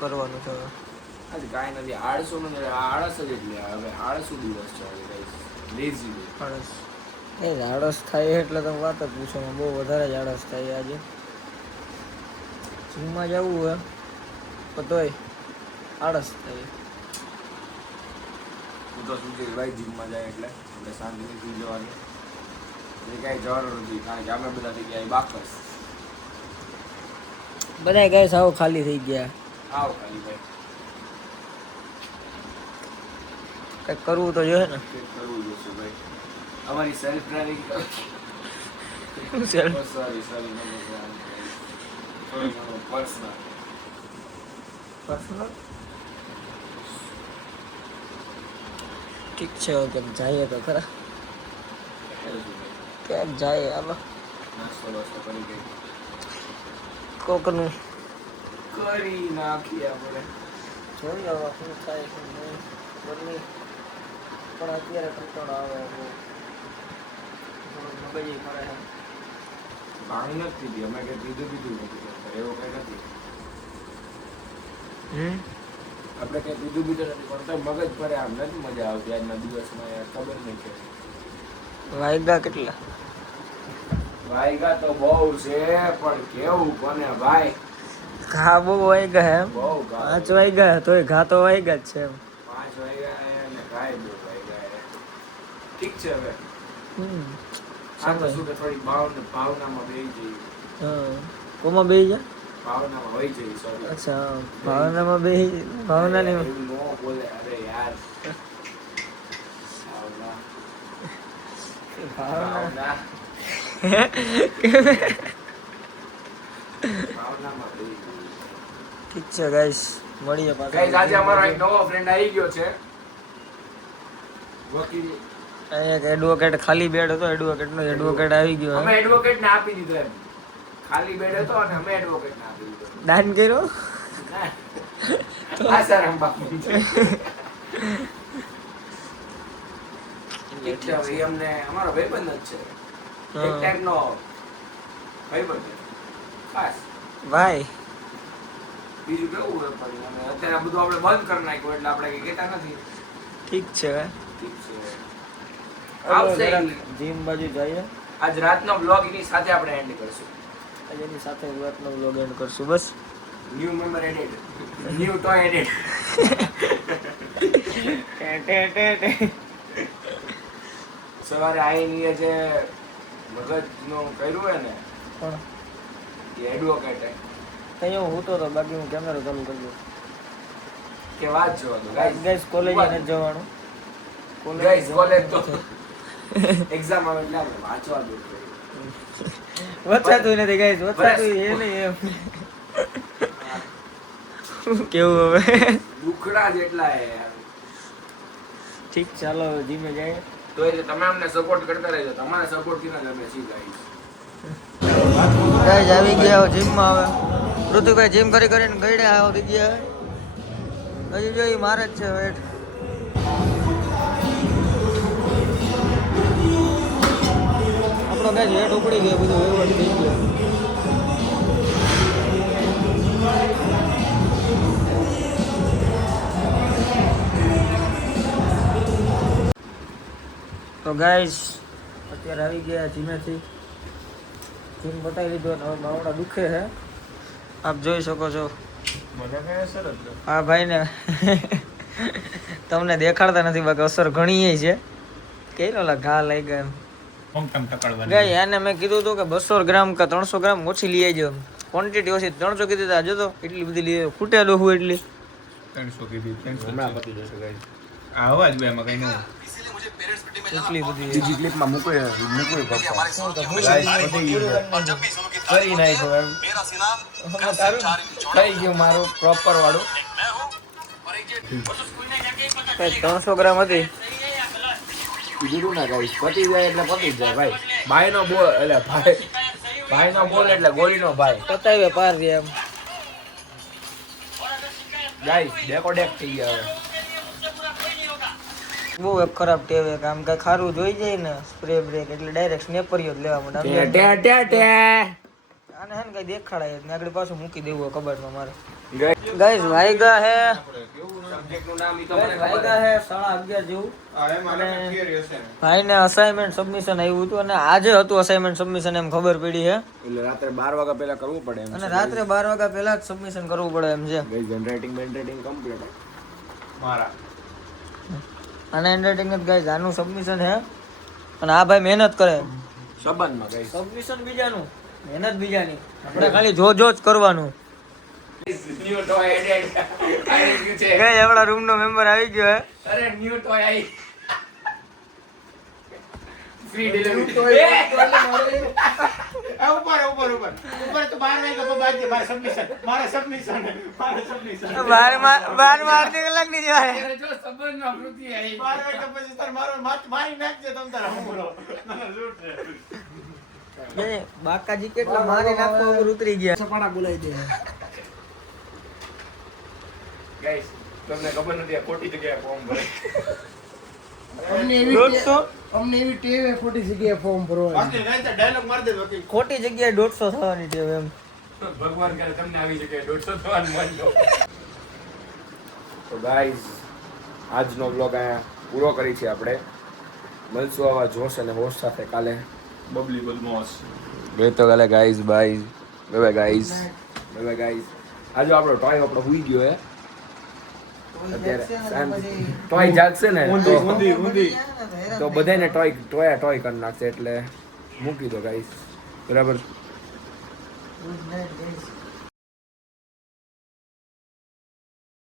કરવાનું છે આજે કાંઈ નથી આળસો નથી આળસ જ એટલે હવે આળસુ દિવસ છે હવે લેઝી ડે આળસ એ આળસ થાય એટલે તમે વાત જ પૂછો બહુ વધારે જ આળસ થાય આજે જીમમાં જવું હોય તો તોય આળસ થાય હું તો શું છે ભાઈ જીમમાં જાય એટલે આપણે શાંતિથી સુઈ જવાનું એટલે કાંઈ જવાનું નથી કારણ કે અમે બધા થઈ ગયા બાકસ બધા ગેસ આવો ખાલી થઈ ગયા આવો ખાલી ભાઈ કંઈક કરવું તો જોઈએ ને કંઈક કરવું જોઈશે ભાઈ અમારી self driving self sorry personal personal ઠીક છે ઓકે જઈએ તો ખરા ક્યાંક જાય હાલો નાસ્તો બાસ્તો કરી ગઈ કોકનું કરી નાખીએ આપણે જોઈએ હવે શું થાય શું નહીં ગરમી પણ અત્યારે કંટાળો આવે બહુ થોડુંક મગજ ફરે છે પાણી નથી પીધી અમે કંઈ પીધું નથી એવું કંઈ નથી આપણે કંઈ પીધું નથી પણ તો મગજ ફરે આમ નથી મજા આવતી આજના દિવસમાં યાર ખબર નહીં કે વાયગા કેટલા વાયગા તો બહુ છે પણ કેવું કોને ભાઈ ઘા બહુ વાયગા એમ બહુ 5 વાયગા તોય ઘા તો વાયગા જ છે એમ 5 વાગ્યા અને કાંઈ 2 વાગ્યા ઠીક છે હવે આ તો શું કે થોડી ભાવનામાં બેસી જઈએ કોમાં બેહી જા ભાવનામાં હોય જઈએ સોરી અચ્છા ભાવનામાં બેહી ભાવનાની એવું નો બોલે અરે યાર ભાવના ભાવનામાં બેસી જઈએ ઠીક છે ગાઈસ મળીએ ગાઈસ પાછા આજે અમારો એક નવો ફ્રેન્ડ આવી ગયો છે વકીલ એક એડવોકેટ ખાલી બેડ હતો એડવોકેટ આવી ગયો અમે એડવોકેટ ને આપી દીધો એમ ખાલી બેડ હતો અને અમે એડવોકેટ ને આપી દીધો દાન કર્યો આસારામ બાપુ છે ઠીક છે હવે ઈ અમને અમારો ભાઈબંધ જ છે એક ટાઈપનો ભાઈબંધ છે ખાસ ભાઈ બીજું કેવું હોય પણ અમે અત્યારે આ બધું આપણે બંધ કરી નાખ્યું એટલે આપણે કઈ કહેતા નથી ઠીક છે ઠીક છે આવશે જીમ બાજુ જઈએ આજ રાતનો બ્લોગ એની સાથે આપણે એન્ડ કરશું આજે એની સાથે રાતનો વ્લોગ એન્ડ કરશું બસ new member added new toy added સવારે આવીને જે મગજનું કર્યું હોય ને પણ એ એડવોકેટ કઈ હું તો બાકી હું કેમેરો ચાલુ કરી દઉં કે વાત જોવા દો ગાઈસ કોલેજ નથી જવાનું ગાઈસ કોલેજ તો એક્ઝામ આવે એટલે આપણે વાંચવા દો વચાતું નથી ગાઈસ વચાતું એ નહીં એમ કેવું હવે દુખડા જેટલા હે યાર ઠીક ચાલો જીમે જાય તો એ તમે અમને સપોર્ટ કરતા રહેજો તમારા સપોર્ટ થી જ અમે છી ગાઈસ ગાઈસ આવી ગયા જીમમાં હવે ઋતુભાઈ જીમ કરીને ગઈડે આવી ગયા હજી જોઈ મારે જ છે વેટ આપણો ગાઈસ વેટ ઉપડી ગયો બધું વ્યવહાર થઈ ગયો તો ગાઈસ અત્યારે આવી ગયા જીમેથી જીમ બતાવી લીધો અને હવે માવડા દુખે છે આપ જોઈ શકો છો મને કઈ અસર જ આ ભાઈને તમને દેખાડતા નથી બાકી અસર ઘણી છે કઈ નો ઘા લઈ ગયા ગઈ એને મેં કીધું હતું કે 200 ગ્રામ કે 300 ગ્રામ ઓછી લઈ આવજો ક્વોન્ટિટી ઓછી 300 કીધી આજે તો એટલી બધી લઈ ફૂટે ડોહું એટલી 300 કીધી 300 હમણાં પતી જશે ગાઈસ આ અવાજ બે એમાં કઈ ન એટલી બધી બીજી ક્લિપમાં મૂકવી કરી નાખ્યો એમ થઈ ગયું મારું પ્રોપર વાળું 300 ગ્રામ હતી કીધું ના ગાઈસ પતી જાય એટલે પતી જાય ભાઈ ભાઈનો બોલ એટલે ભાઈનો બોલ એટલે ગોળીનો ભાઈ પતાવે પાર દે એમ ગાઈસ ડેકો ડેક થઈ ગયા હવે બહુ એક ખરાબ ટેવ એક આમ કઈ ખારું જોઈ જાય ને સ્પ્રે બ્રેક એટલે ડાયરેક્ટ સ્નેપરિયો જ લેવા માંડે ટે ટે ટે આને હે ને કઈ દેખાડાય જ ને આગળ પાછું મૂકી દેવું હોય કબાટમાં મારે ગાઈસ વાયગા હે સબ્જેક્ટનું નામ ઈ તો મને વાયગા હે 11:30 જેવું આ એમાં અને theory હશે ને. ભાઈને અસાઇનમેન્ટ સબમિશન આવ્યું હતું અને આજે હતું અસાઇનમેન્ટ સબમિશન એમ ખબર પડી છે એટલે રાત્રે 12 વાગ્યા પહેલા કરવું પડે એમ અને રાત્રે 12 વાગ્યા પહેલા જ સબમિશન કરવું પડે એમ છે ગાઈસ જનરેટિંગ કમ્પ્લીટ મારા અને હેન્ડરાઇટિંગ જ ગાઈસ આનું સબમિશન છે અને આ ભાઈ મહેનત કરે સંબંધમાં ગાઈસ સબમિશન બીજાનું મહેનત બીજાની આપણે ખાલી જો જ કરવાનું ન્યુ ટોય એડેડ આવી ગયું છે ગાઈસ આપણા રૂમ નો મેમ્બર આવી ગયો હે અરે ન્યુ ટોય આવી ફ્રી ડિલિવરી ઉપર તો 12 વાગ્યા બાદ મારા સબમિશન 12 અડધી કલાક ની જવાય જો સંબંધમાં વૃત્તિ આવી 12 વાગ્યા પછી તાર મારો મારી નાખજે તમ તારા હમરો બાકાજી કેટલા મારી નાખવા ઉપર ઉતરી ગયા સપાટા બોલાવી દે ગાઈસ તમને ખબર નથી આ ખોટી જગ્યાએ ફોર્મ ભરે અમને એવી ટેવ હે ખોટી જગ્યાએ ફોર્મ ભરવાની બાકી નહીં તો ડાયલોગ મારી દે વકીલ ખોટી જગ્યાએ 150 થવાની ટેવ એમ ભગવાન કરે તમને આવી જગ્યાએ 150 થવાનું મન લો તો ગાઈસ આજનો વ્લોગ અહીંયા પૂરો કરી છે આપણે મળશું આવા જોશ અને હોશ સાથે કાલે બબલી બદમાશ ગઈ તો કાલે ગાઈસ બાય ગાઈસ આજે આપણો ટોય આપણો હુઈ ગયો હે અત્યારે શાંતિ. ટોય જાગશે ને ઊંધી તો બધાને ટોય કરી નાખશે એટલે મૂકી દો ગાઈસ બરાબર Good night, guys.